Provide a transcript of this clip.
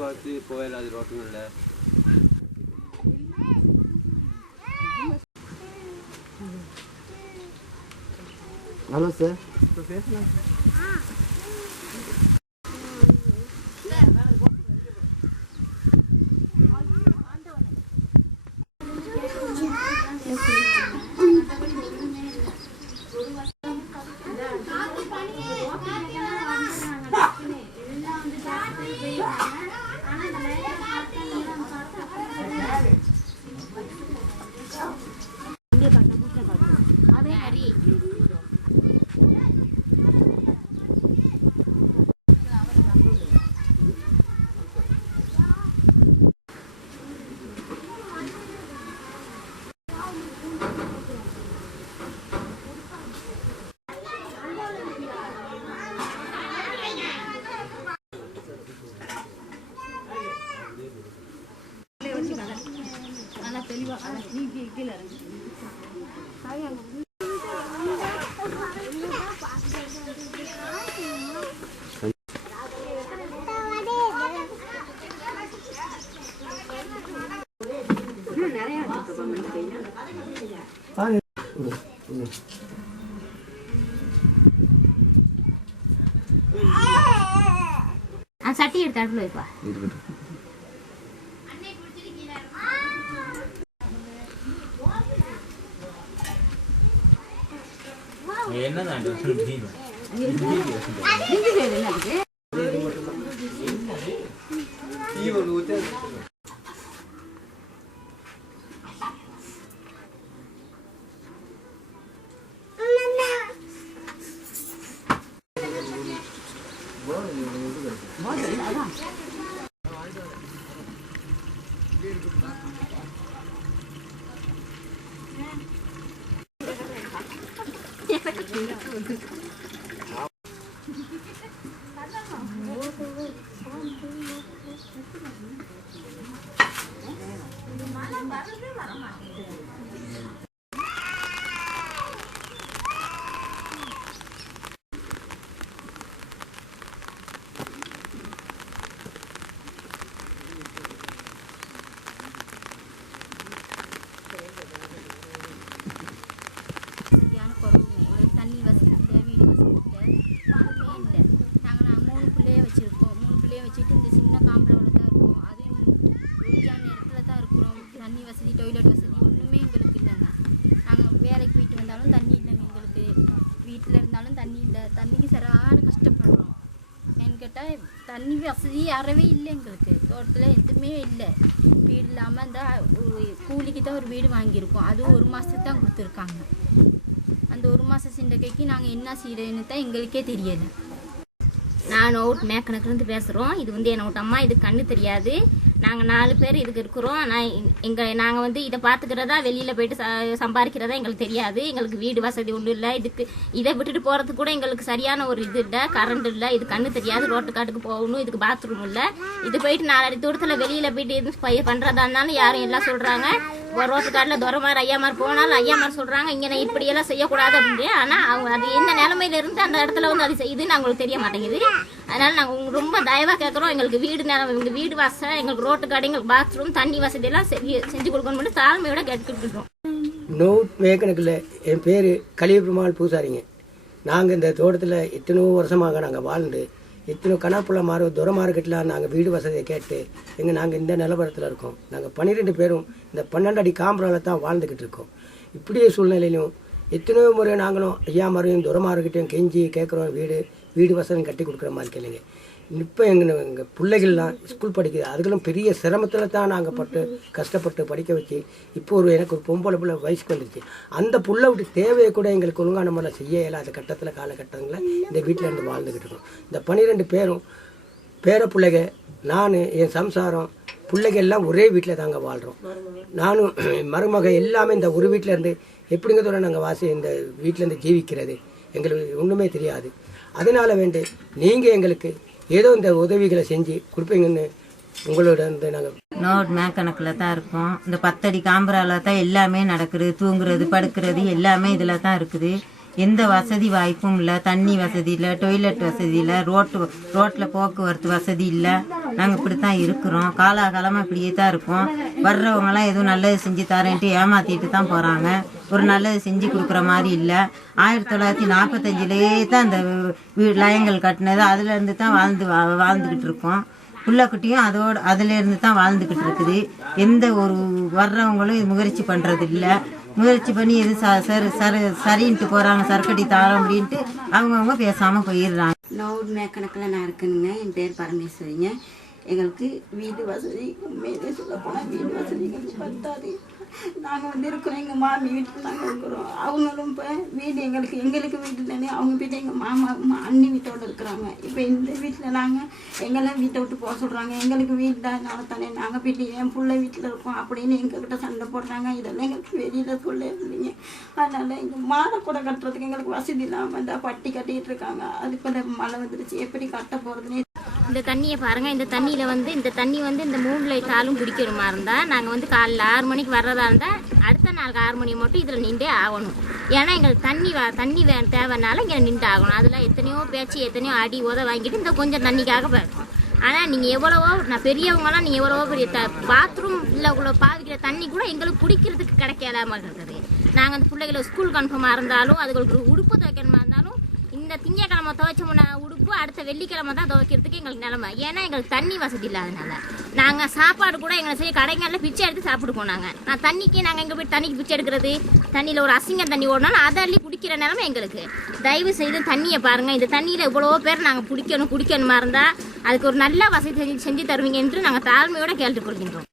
முக்காத்து போயிடாது ரோட்டுங்களில். Hello sir, இப்போ பேசலாம் சார். சட்டி எடுத்து அடுப்புல வைப்பா. வச்சுட்டு இந்த சின்ன காம்பவுண்டில் தான் இருக்கோம். அதுவும் ரோஜான இடத்துல தான் இருக்கிறோம். தண்ணி வசதி, டாய்லெட் வசதி ஒன்றுமே எங்களுக்கு இல்லைங்க. நாங்கள் வேலைக்கு போயிட்டு வந்தாலும் தண்ணி இல்லைங்க எங்களுக்கு. வீட்டில் இருந்தாலும் தண்ணி இல்லை. தண்ணிக்கு சரியான கஷ்டப்படுறோம். ஏன்னு கேட்டால் தண்ணி வசதி அறவே இல்லை எங்களுக்கு. தோட்டத்தில் எதுவுமே இல்லை. வீடு இல்லாமல் இந்த கூலிக்கு தான் ஒரு வீடு வாங்கியிருக்கோம். அதுவும் 1 மாதத்துக்கு தான் கொடுத்துருக்காங்க. அந்த 1 மாத சிண்டக்கைக்கு நாங்கள் என்ன செய்யறதுன்னு தான் எங்களுக்கே தெரியலை. நான் அவுட் மேக்கணக்குலேருந்து பேசுகிறோம். இது வந்து என்னோட அம்மா, இது கண்ணு தெரியாது. நாங்கள் 4 பேர் இதுக்கு இருக்கிறோம். நாங்கள் வந்து இதை பார்த்துக்கிறதா, வெளியில் போயிட்டு சம்பாதிக்கிறதா எங்களுக்கு தெரியாது. எங்களுக்கு வீடு வசதி ஒன்றும் இல்லை. இதை விட்டுட்டு போகிறதுக்கு கூட எங்களுக்கு சரியான ஒரு இது இல்லை, கரண்ட் இல்லை. இது கண்ணு தெரியாது. ரோட்டு காட்டுக்கு போகணும். இதுக்கு பாத்ரூம் இல்லை. இது போயிட்டு 4 அடி தூரத்தில் வெளியில் போயிட்டு இது பண்ணுறதா இருந்தாலும் யாரும் எல்லாம் சொல்கிறாங்க, ரோட்டு காட்டில் துரமார் ஐயாமார் போனாலும் ஐயாமார் சொல்கிறாங்க இங்கே இப்படியெல்லாம் செய்யக்கூடாது அப்படின்னு. ஆனால் அவங்க அது எந்த நிலைமையில இருந்து அந்த இடத்துல வந்து அது செய்யுதுன்னு அவங்களுக்கு தெரிய மாட்டேங்குது. அதனால் நாங்கள் ரொம்ப தயவாக கேட்குறோம். எங்களுக்கு எங்கள் வீடு வாசல், எங்களுக்கு ரோட்டு காடு, எங்களுக்கு பாத்ரூம், தண்ணி வசதியெல்லாம் செஞ்சு கொடுக்கணும்னு தாழ்மையோட கேட்டுக்கிட்டு. நோட் மேக்கனுக்குள்ள என் பேர் கலியபெருமாள் பூசாரிங்க. நாங்கள் இந்த தோட்டத்தில் எத்தனோ வருஷமாக நாங்கள் வாழ்ந்து எத்தனோ கணப்புள்ள துர மார்க்கெட்டில் நாங்கள் வீடு வசதியை கேட்டு நாங்கள் இந்த நிலவரத்தில் இருக்கோம். நாங்கள் 12 பேரும் இந்த 12 அடி காம்பரால தான் வாழ்ந்துக்கிட்டு இருக்கோம். இப்படியே சூழ்நிலையிலும் எத்தனையோ முறை நாங்களும் ஐயா மாதிரியும் துர மார்க்கெட்டையும் கெஞ்சி கேட்குறோம். வீடு வசதி கட்டி கொடுக்குற மாதிரி இல்லைங்க. இப்போ எங்கள் பிள்ளைகள்லாம் ஸ்கூல் படிக்குது. அதுகளும் பெரிய சிரமத்தில் தான் நாங்கள் கஷ்டப்பட்டு படிக்க வச்சு இப்போ எனக்கு ஒரு பொம்பளை பிள்ளை வயசுக்கு வந்துருச்சு. அந்த புள்ள விட்டு தேவையை கூட எங்களுக்கு ஒழுங்கான முறையில் செய்ய இயலாத காலகட்டங்களில் இந்த வீட்டில் இருந்து வாழ்ந்துக்கிட்டு இருக்கோம். இந்த 12 பேரும் பேர பிள்ளைங்க, நான், என் சம்சாரம், பிள்ளைகள் எல்லாம் ஒரே வீட்டில் தாங்க வாழ்கிறோம். நானும் மருமக எல்லாமே இந்த ஒரு வீட்டில் இருந்து எப்படிங்கிறதோட நாங்கள் இந்த வீட்டிலேருந்து ஜீவிக்கிறது எங்களுக்கு ஒன்றுமே தெரியாது. அதனால வேண்டி நீங்கள் எங்களுக்கு ஏதோ இந்த உதவிகளை செஞ்சு கொடுப்பீங்கன்னு உங்களோட வந்து நாங்கள் நோட் மேக்கணக்கில் தான் இருக்கோம். இந்த 10 அடி காம்பரால தான் எல்லாமே நடக்குது. தூங்குறது, படுக்கிறது எல்லாமே இதில் தான் இருக்குது. எந்த வசதி வாய்ப்பும் இல்லை. தண்ணி வசதி இல்லை, டொய்லெட் வசதி இல்லை, ரோட்டில் போக்குவரத்து வசதி இல்லை. நாங்கள் இப்படி தான் இருக்கிறோம். காலாகாலமாக இப்படியே தான் இருக்கோம். வர்றவங்களாம் எதுவும் நல்லது செஞ்சு தரேன்ட்டு ஏமாற்றிட்டு தான் போகிறாங்க. ஒரு நல்லது செஞ்சு கொடுக்குற மாதிரி இல்லை. 1945லேயே தான் இந்த லயங்கள் கட்டினது. அதுலேருந்து தான் வாழ்ந்துக்கிட்டு இருக்கோம். புள்ளக்குட்டியும் அதுலேருந்து தான் வாழ்ந்துக்கிட்டு இருக்குது. எந்த ஒரு வர்றவங்களும் முயற்சி பண்ணுறது இல்லை. முயற்சி பண்ணி எது சரின்ட்டு போகிறாங்க, சரக்கடி தாரம் அப்படின்ட்டு அவங்கவுங்க பேசாமல் போயிடுறாங்க. நான் ஒரு மேக்கணக்கில் நான் இருக்குனுங்க. என் பேர் பரமேஸ்வரிங்க. எங்களுக்கு வீடு வசதி உண்மையிலே சொல்ல போனால் வீடு வசதி எங்களுக்கு பத்தாது. நாங்கள் இருக்கிறோம், எங்கள் மாமி வீட்டில் நாங்கள் இருக்கிறோம். அவங்களும் இப்போ வீடு எங்களுக்கு வீடு இல்லைன்னு அவங்க வீட்டில் எங்கள் மாமா அண்ணி வீட்டோடு இருக்கிறாங்க. இப்போ இந்த வீட்டில் எங்கெல்லாம் வீட்டை விட்டு போக சொல்கிறாங்க. எங்களுக்கு வீடுனால தானே நாங்கள் வீட்டில் என் பிள்ளை வீட்டில் இருக்கோம் அப்படின்னு எங்ககிட்ட சண்டை போடுறாங்க. இதெல்லாம் எங்களுக்கு வெளியில் சொல்ல இருந்தீங்க. அதனால் எங்கள் மாலை கூட கட்டுறதுக்கு எங்களுக்கு வசதி இல்லாமல் இந்த பட்டி கட்டிக்கிட்டு இருக்காங்க. அதுக்கு இந்த மழை வந்துருச்சு, எப்படி கட்ட போகிறதுனே. இந்த தண்ணியை பாருங்கள். இந்த தண்ணி வந்து இந்த 3 லைட் ஆளும் குடிக்கிற மாதிரி இருந்தால் நாங்கள் வந்து காலையில் 6 மணிக்கு வர்றதா இருந்தால் அடுத்த நாள் 6 மணி மட்டும் இதில் நின்றே ஆகணும். ஏன்னா எங்களுக்கு தண்ணி தேவைனால இங்கே நின்று ஆகணும். அதில் எத்தனையோ பேச்சு எத்தனையோ அடி வாங்கிட்டு இந்த கொஞ்சம் தண்ணிக்காக பேசும். ஆனால் நீங்கள் எவ்வளவோ பெரியவங்களாம் நீங்கள் எவ்வளவோ பெரிய பாத்ரூம் இல்லை உள்ள பாவிக்கிற தண்ணி கூட எங்களுக்கு குடிக்கிறதுக்கு கிடைக்காம இருக்குது. நாங்கள் அந்த பிள்ளைகளை ஸ்கூல் கன்ஃபார்மாக இருந்தாலும் அதுகளுக்கு உடுப்பு துவைக்கணுமா இருந்தாலும் இந்த திங்கக்கிழமை துவைச்சோம்னா உடுப்பு அடுத்த வெள்ளிக்கிழமை தான் துவைக்கிறதுக்கு எங்களுக்கு நிலைமை. ஏன்னா எங்களுக்கு தண்ணி வசதி இல்லாதனால நாங்கள் சாப்பாடு கூட எங்களை சரி கடைங்களில் பிச்சை எடுத்து சாப்பிடுவோம். நாங்கள் தண்ணிக்கு நாங்கள் எங்கே போய் தண்ணிக்கு பிச்சை எடுக்கிறது, தண்ணியில் ஒரு அசிங்கம் தண்ணி ஓடினாலும் அதை அள்ளி குடிக்கிற நிலைமை எங்களுக்கு. தயவு செய்து தண்ணியை பாருங்கள். இந்த தண்ணியில் இவ்வளோ பேர் நாங்கள் குடிக்கணுமா இருந்தால் அதுக்கு ஒரு நல்ல வசதி செஞ்சு தருவீங்க என்று நாங்கள் தாழ்மையோடு கேட்டுக்கொள்கின்றோம்.